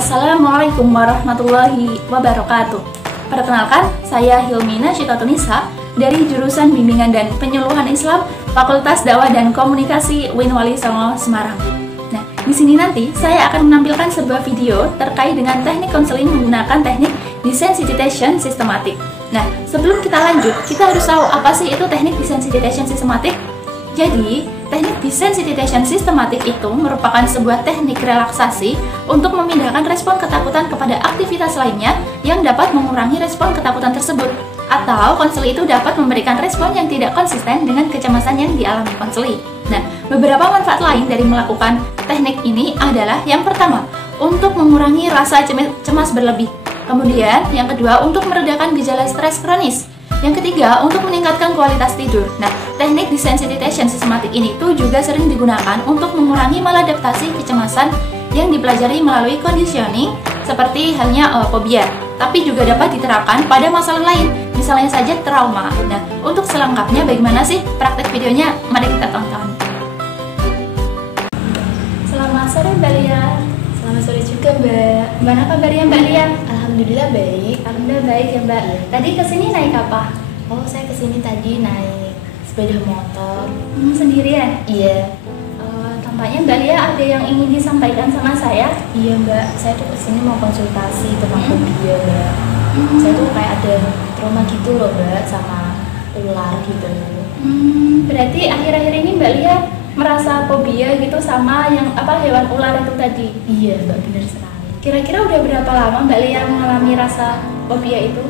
Assalamualaikum warahmatullahi wabarakatuh. Perkenalkan, saya Hilmina Syikatunisa dari jurusan Bimbingan dan Penyuluhan Islam Fakultas Dakwah dan Komunikasi UIN Wali Songo, Semarang. Nah, di sini nanti saya akan menampilkan sebuah video terkait dengan teknik konseling menggunakan teknik desensitization sistematik. Nah, sebelum kita lanjut, kita harus tahu apa sih itu teknik desensitization sistematik. Jadi, teknik desensitization sistematik itu merupakan sebuah teknik relaksasi untuk memindahkan respon ketakutan kepada aktivitas lainnya yang dapat mengurangi respon ketakutan tersebut. Atau konseli itu dapat memberikan respon yang tidak konsisten dengan kecemasan yang dialami konseli. Nah, beberapa manfaat lain dari melakukan teknik ini adalah yang pertama, untuk mengurangi rasa cemas berlebih. Kemudian, yang kedua, untuk meredakan gejala stres kronis. Yang ketiga, untuk meningkatkan kualitas tidur. Nah, teknik desensitization sistematik ini tuh juga sering digunakan untuk mengurangi maladaptasi kecemasan yang dipelajari melalui conditioning seperti halnya fobia. Tapi juga dapat diterapkan pada masalah lain, misalnya saja trauma. Nah, untuk selengkapnya bagaimana sih praktek videonya? Mari kita tonton. Selamat sore Mbak Lia. Selamat sore juga Mbak. Gimana kabarnya Mbak Lia? Alhamdulillah baik. Alhamdulillah baik ya Mbak. Tadi kesini naik apa? Oh, saya kesini tadi naik sepeda motor. Sendirian? Iya. Tampaknya Mbak Lia ada yang ingin disampaikan sama saya. Iya Mbak, saya tuh kesini mau konsultasi tentang fobia Mbak. Saya tuh kayak ada trauma gitu loh Mbak, sama ular gitu. Berarti akhir-akhir ini Mbak Lia merasa fobia gitu sama yang hewan ular itu tadi? Iya Mbak, benar sekali. Kira-kira udah berapa lama Mbak Lia mengalami rasa fobia itu?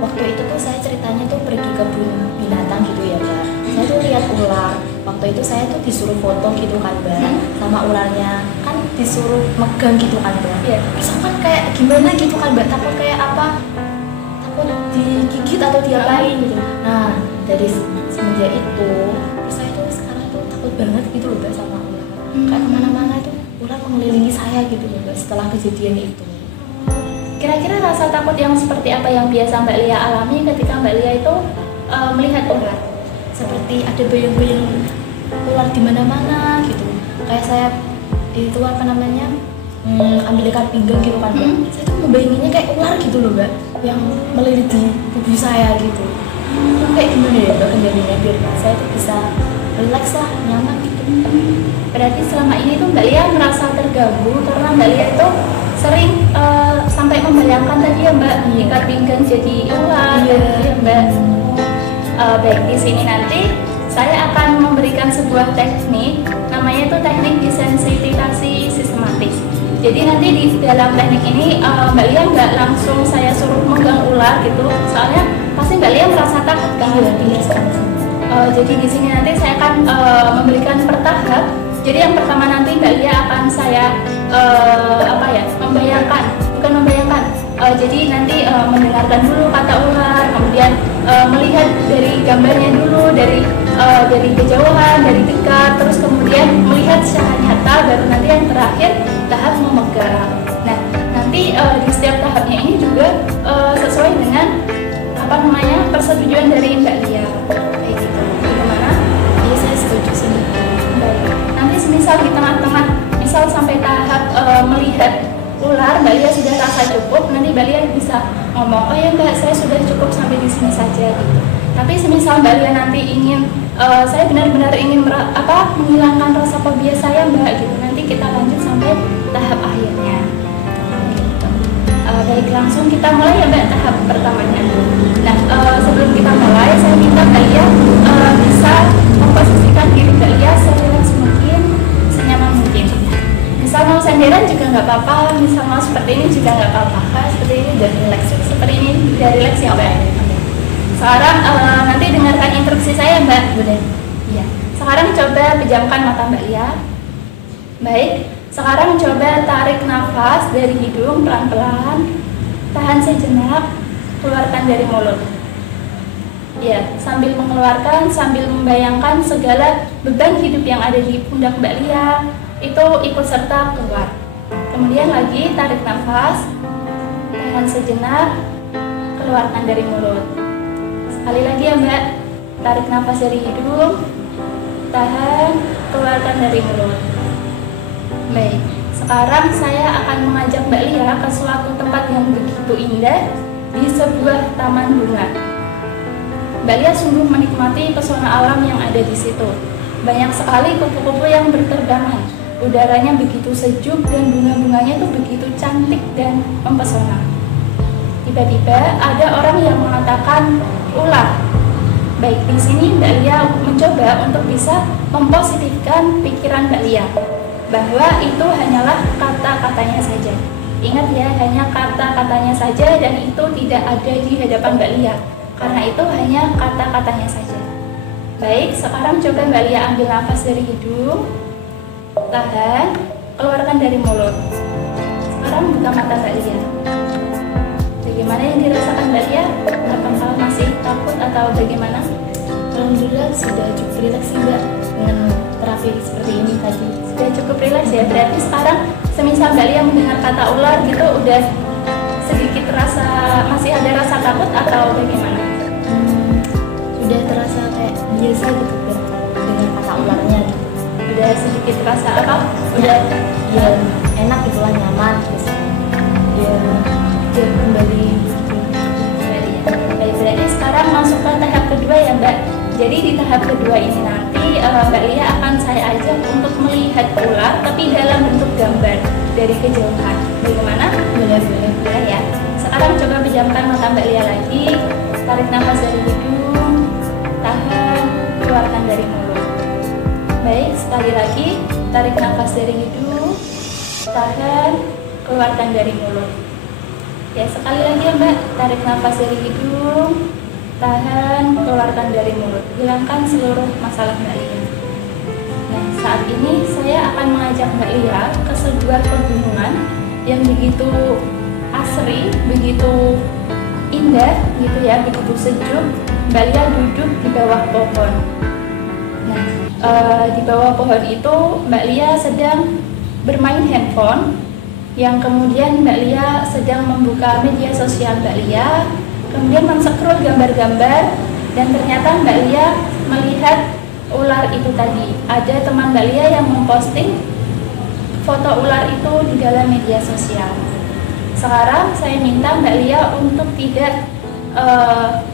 Waktu itu tuh saya ceritanya tuh pergi ke kebun binatang gitu ya Mbak. Saya tuh lihat ular. Waktu itu saya tuh disuruh foto gitu kan Mbak, sama ularnya. Kan disuruh megang gitu kan Mbak. Iya. Terus aku kan kayak gimana gitu kan Mbak, takut kayak apa? Takut digigit atau diapain gitu. Nah, dari semenjak itu, terus saya tuh sekarang tuh takut banget gitu loh Mbak sama ular. Kayak kemana-mana tuh ular mengelilingi saya gitu loh Mbak setelah kejadian itu. Kira-kira rasa takut yang seperti apa yang biasa Mbak Lia alami ketika Mbak Lia itu melihat ular? Seperti ada bayang-bayang ular di mana-mana gitu. Kayak saya itu ambil ikan pinggang gitu kan Mbak. Saya tuh ngebayanginnya kayak ular gitu loh Mbak, yang melilit di tubuh saya gitu. Kayak gimana ya Mbak kendalinya biar saya tuh bisa relax lah, nyaman gitu. Berarti selama ini tuh Mbak Lia merasa terganggu karena Mbak Lia itu sering sampai membayangkan tadi ya Mbak, ikat pinggang jadi ular. Iya Mbak. Baik, di sini nanti saya akan memberikan sebuah teknik, namanya itu teknik desensitizasi sistematis. Jadi nanti di dalam teknik ini Mbak Lia nggak langsung saya suruh megang ular gitu, soalnya pasti Mbak Lia merasa takut kan? Iya sekali. Jadi di sini nanti saya akan memberikan per tahap. Jadi yang pertama nanti Mbak Lia akan saya jadi nanti mendengarkan dulu kata ular, kemudian melihat dari gambarnya dulu, dari kejauhan, dari dekat, terus kemudian melihat secara nyata, baru nanti yang terakhir tahap memegang. Nah, nanti di setiap tahapnya ini juga sesuai dengan persetujuan dari Mbak Lia. Kayak gitu. Bagaimana? Iya, saya setuju sih. Baik. Nanti semisal di tengah-tengah, misal sampai tahap melihat ular, Mbak Lia sudah rasa cukup, nanti Mbak Lia bisa ngomong, oh ya Mbak, saya sudah cukup sampai di sini saja gitu. Tapi semisal Mbak Lia nanti ingin, saya benar-benar ingin menghilangkan rasa fobia saya Mbak gitu, nanti kita lanjut sampai tahap akhirnya. Baik, langsung kita mulai ya Mbak tahap pertamanya. Nah, sebelum kita mulai, saya minta Mbak Lia bisa memposisikan diri Mbak Lia serileks mungkin, senyaman mungkin. Misal mau senderan juga nggak apa-apa, misal mau seperti ini juga nggak apa-apa. Seperti ini udah relax, seperti ini udah relax ya Mbak. Sekarang nanti dengarkan instruksi saya Mbak. Boleh. Iya. Sekarang coba pejamkan mata Mbak Lia. Baik. Sekarang coba tarik nafas dari hidung pelan-pelan, tahan sejenak, keluarkan dari mulut. Ya, sambil mengeluarkan, sambil membayangkan segala beban hidup yang ada di pundak Mbak Lia itu ikut serta keluar. Kemudian lagi tarik nafas, tahan sejenak, keluarkan dari mulut. Sekali lagi ya Mbak, tarik nafas dari hidung, tahan, keluarkan dari mulut. Baik, sekarang saya akan mengajak Mbak Lia ke suatu tempat yang begitu indah di sebuah taman bunga. Mbak Lia sungguh menikmati pesona alam yang ada di situ. Banyak sekali kupu-kupu yang berterbangan. Udaranya begitu sejuk dan bunga-bunganya itu begitu cantik dan mempesona. Tiba-tiba ada orang yang mengatakan ular. Baik, di sini Mbak Lia mencoba untuk bisa mempositifkan pikiran Mbak Lia bahwa itu hanyalah kata-katanya saja. Ingat ya, hanya kata-katanya saja dan itu tidak ada di hadapan Mbak Lia. Karena itu hanya kata-katanya saja. Baik, sekarang coba Mbak Lia ambil nafas dari hidung, tahan, keluarkan dari mulut. Sekarang buka mata Mbak Lia. Bagaimana yang dirasakan Mbak Lia? Apakah masih takut atau bagaimana? Alhamdulillah sudah cukup rileks sih Mbak dengan terapi seperti ini tadi. Sudah cukup rileks ya. Berarti sekarang semisal Mbak Lia mendengar kata ular gitu udah sedikit masih ada rasa takut atau bagaimana? Sudah terasa kayak biasa gitu dengan kata ularnya gitu. Udah sedikit rasa apa? Udah ya enak gitu lah, nyaman terus ya kembali gitu. Baik, berarti sekarang masuk ke tahap kedua ya Mbak. Jadi di tahap kedua ini nanti Mbak Lia akan saya ajak untuk melihat ular tapi dalam bentuk gambar dari kejauhan. Bagaimana? Boleh ya. Sekarang coba pejamkan mata Mbak Lia lagi. Tarik nafas dari hidung, tahan, keluarkan dari mulut. Baik, sekali lagi tarik nafas dari hidung, tahan, keluarkan dari mulut. Ya, sekali lagi ya Mbak, tarik nafas dari hidung, tahan, keluarkan dari mulut. Hilangkan seluruh masalah Mbak Lia. Nah, saat ini saya akan mengajak Mbak Lia ke sebuah pegunungan yang begitu asri, begitu indah gitu ya, begitu sejuk. Mbak Lia duduk di bawah pohon. Nah, di bawah pohon itu Mbak Lia sedang bermain handphone, yang kemudian Mbak Lia sedang membuka media sosial Mbak Lia, kemudian men-scroll gambar-gambar, dan ternyata Mbak Lia melihat ular itu tadi. Ada teman Mbak Lia yang memposting foto ular itu di dalam media sosial. Sekarang saya minta Mbak Lia untuk tidak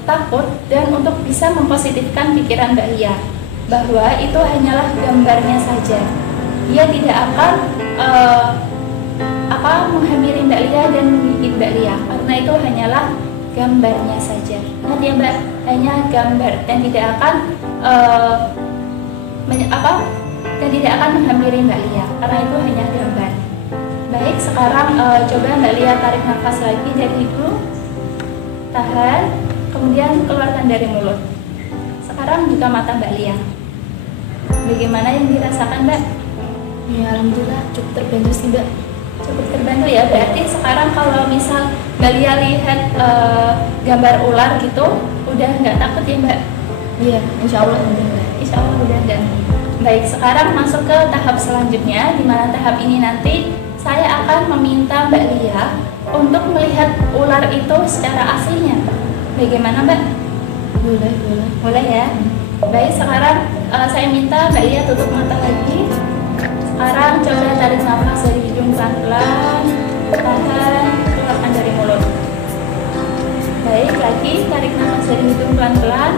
takut dan untuk bisa mempositifkan pikiran Mbak Lia bahwa itu hanyalah gambarnya saja. Dia tidak akan menghampiri Mbak Lia dan menggigit Mbak Lia, karena itu hanyalah gambarnya saja. Ingat ya Mbak, hanya gambar dan tidak akan menghampiri Mbak Lia, karena itu hanya gambar. Baik, sekarang coba Mbak Lia tarik nafas lagi dari hidung, tahan, kemudian keluarkan dari mulut. Sekarang buka mata Mbak Lia. Bagaimana yang dirasakan Mbak? Ya alhamdulillah cukup terbantu sih Mbak. Cukup terbantu ya. Berarti sekarang kalau misal Mbak Lia lihat gambar ular gitu, udah nggak takut ya Mbak? Iya, insya Allah udah. Insya Allah udah nggak. Baik, sekarang masuk ke tahap selanjutnya, di mana tahap ini nanti saya akan meminta Mbak Lia untuk melihat ular itu secara aslinya. Bagaimana Mbak? Boleh. Boleh ya. Baik, sekarang saya minta Mbak Lia tutup mata lagi. Sekarang coba tarik nafas dari hidung pelan-pelan, tahan, keluarkan dari mulut. Baik, lagi tarik nafas dari hidung pelan-pelan,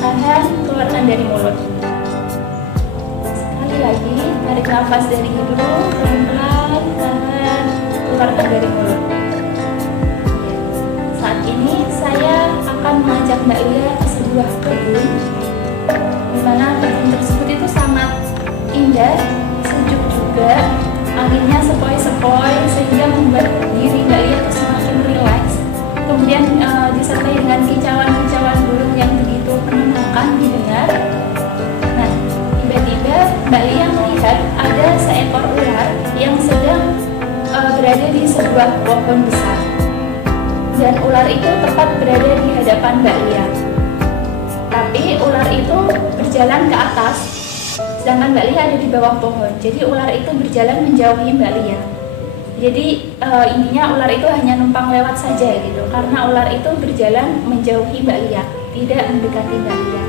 tahan, keluarkan dari mulut. Sekali lagi, tarik nafas dari hidung pelan-pelan, tahan, keluarkan dari mulut. Saat ini saya akan mengajak Mbak Lia ke sebuah kebun, di mana kebun tersebut itu sangat indah, sejuk juga, anginnya sepoi-sepoi sehingga membuat diri Mbak Lia itu semakin rileks. Kemudian disertai dengan kicauan-kicauan burung yang begitu menenangkan didengar. Nah, tiba-tiba Mbak Lia melihat ada seekor ular yang sedang berada di sebuah pohon besar. Dan ular itu tepat berada di hadapan Mbak Lia. Tapi ular itu berjalan ke atas, sedangkan Mbak Lia ada di bawah pohon. Jadi ular itu berjalan menjauhi Mbak Lia. Jadi intinya ular itu hanya numpang lewat saja gitu, karena ular itu berjalan menjauhi Mbak Lia, tidak mendekati Mbak Lia.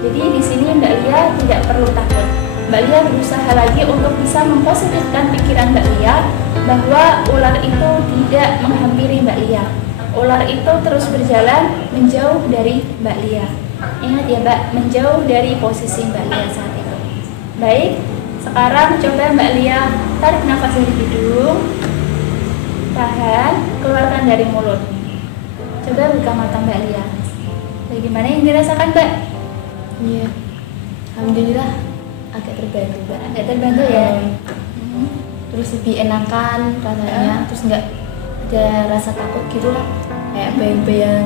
Jadi di sini Mbak Lia tidak perlu takut. Mbak Lia berusaha lagi untuk bisa mempositifkan pikiran Mbak Lia bahwa ular itu tidak menghampiri Mbak Lia. Ular itu terus berjalan menjauh dari Mbak Lia. Ingat ya Mbak, menjauh dari posisi Mbak Lia saat itu. Baik, sekarang coba Mbak Lia tarik nafas dari hidung, tahan, keluarkan dari mulut. Coba buka mata Mbak Lia. Bagaimana yang dirasakan Mbak? Iya, alhamdulillah agak terbantu Mbak. Agak terbantu ya. Terus lebih enakan rasanya, terus nggak ada rasa takut gitu lah, kayak bayang-bayang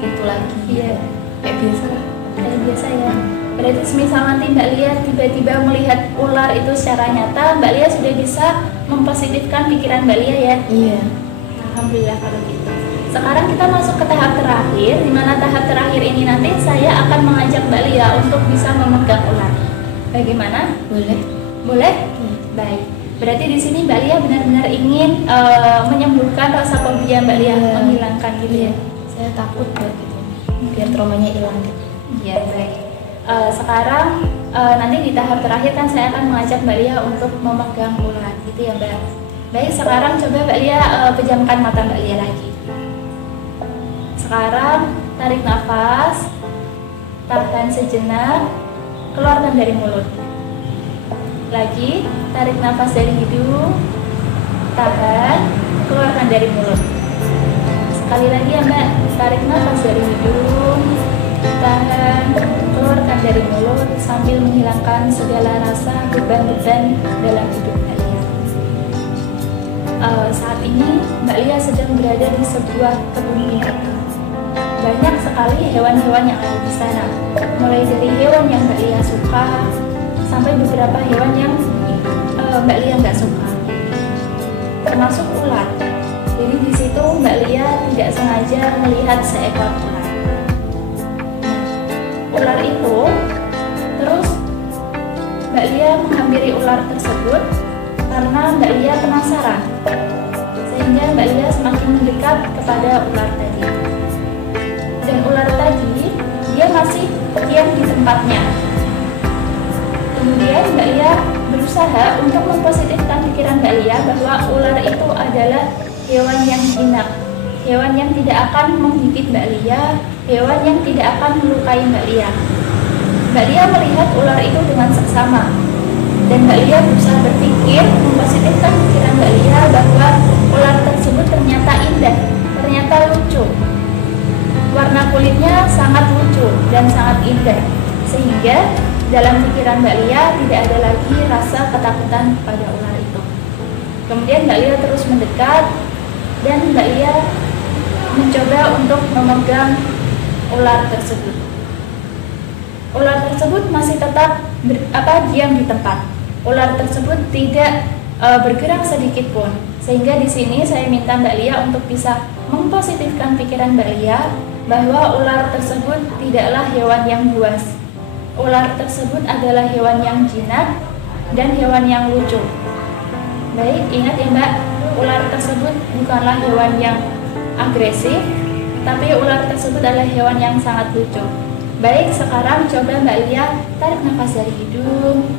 itu lagi. Iya. Kayak biasa lah. Kayak biasa ya. Berarti semisal nanti Mbak Lia tiba-tiba melihat ular itu secara nyata, Mbak Lia sudah bisa mempositifkan pikiran Mbak Lia ya. Iya. Alhamdulillah kalau gitu. Sekarang kita masuk ke tahap terakhir, di mana tahap terakhir ini nanti saya akan mengajak Mbak Lia untuk bisa memegang ular. Bagaimana? Boleh. Boleh? Baik. Berarti di sini Mbak Lia benar-benar ingin menyembuhkan rasa fobia Mbak Lia, menghilangkan gitu ya. Saya takut banget gitu, biar traumanya hilang gitu. Iya, baik. Sekarang nanti di tahap terakhir kan saya akan mengajak Mbak Lia untuk memegang ular gitu ya Mbak. Baik, sekarang coba Mbak Lia pejamkan mata Mbak Lia lagi. Sekarang tarik nafas, tahan sejenak, keluarkan dari mulut. Lagi, tarik nafas dari hidung, tahan, keluarkan dari mulut. Sekali lagi ya Mbak, tarik nafas dari hidung, tahan, keluarkan dari mulut sambil menghilangkan segala rasa beban-beban dalam hidup Mbak Lia. Saat ini Mbak Lia sedang berada di sebuah kebun binatang. Banyak sekali hewan-hewan yang ada di sana, mulai dari hewan yang Mbak Lia suka sampai beberapa hewan yang Mbak Lia nggak suka, termasuk ular. Jadi di situ Mbak Lia tidak sengaja melihat seekor ular. Ular itu terus Mbak Lia menghampiri ular tersebut karena Mbak Lia penasaran, sehingga Mbak Lia semakin mendekat kepada ular tadi. Dan ular tadi dia masih diam di tempatnya. Kemudian Mbak Lia berusaha untuk mempositifkan pikiran Mbak Lia bahwa ular itu adalah hewan yang jinak, hewan yang tidak akan menggigit Mbak Lia, hewan yang tidak akan melukai Mbak Lia. Mbak Lia melihat ular itu dengan seksama, dan Mbak Lia berusaha berpikir mempositifkan pikiran Mbak Lia bahwa ular tersebut ternyata indah, ternyata lucu. Warna kulitnya sangat lucu dan sangat indah, sehingga dalam pikiran Mbak Lia tidak ada lagi rasa ketakutan pada ular itu. Kemudian Mbak Lia terus mendekat dan Mbak Lia mencoba untuk memegang ular tersebut. Ular tersebut masih tetap diam di tempat. Ular tersebut tidak bergerak sedikit pun. Sehingga di sini saya minta Mbak Lia untuk bisa mempositifkan pikiran Mbak Lia bahwa ular tersebut tidaklah hewan yang buas. Ular tersebut adalah hewan yang jinak dan hewan yang lucu. Baik, ingat ya Mbak, ular tersebut bukanlah hewan yang agresif, tapi ular tersebut adalah hewan yang sangat lucu. Baik, sekarang coba Mbak Lia tarik nafas dari hidung,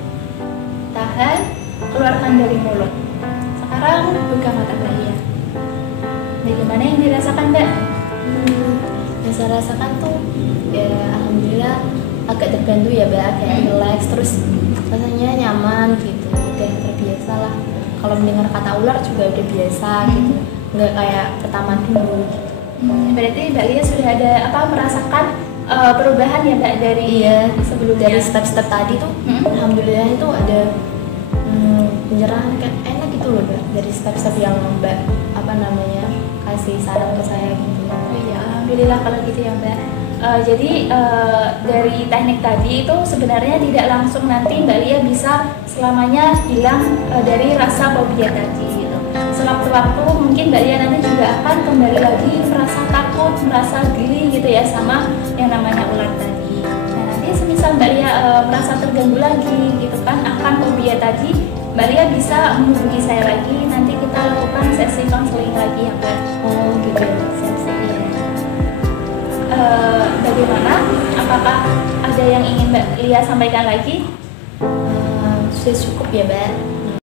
tahan, keluarkan dari mulut. Sekarang buka mata Mbak Lia. Bagaimana yang dirasakan Mbak? Yang saya rasakan tuh ya alhamdulillah agak terbantu ya Mbak, kayak relax, terus rasanya nyaman gitu, udah terbiasa lah. Kalau mendengar kata ular juga udah biasa gitu, nggak kayak pertama dulu gitu. Berarti Mbak Lia sudah ada merasakan perubahan ya Mbak dari sebelumnya? Dari step-step tadi tuh alhamdulillah itu ada pencerahan, kayak enak gitu loh Mbak, dari step-step yang Mbak kasih saran ke saya gitu. Oh iya, alhamdulillah kalau gitu ya Mbak. Jadi dari teknik tadi itu sebenarnya tidak langsung nanti Mbak Lia bisa selamanya hilang dari rasa fobia tadi gitu. Sewaktu-waktu mungkin Mbak Lia nanti juga akan kembali lagi merasa takut, merasa geli gitu ya sama yang namanya ular tadi. Nah nanti semisal Mbak Lia merasa terganggu lagi gitu kan akan fobia tadi, Mbak Lia bisa menghubungi saya lagi, nanti kita lakukan sesi konseling lagi ya Mbak. Oh gitu ya. Bagaimana? Apakah ada yang ingin Mbak Lia sampaikan lagi? sudah cukup ya, Mbak.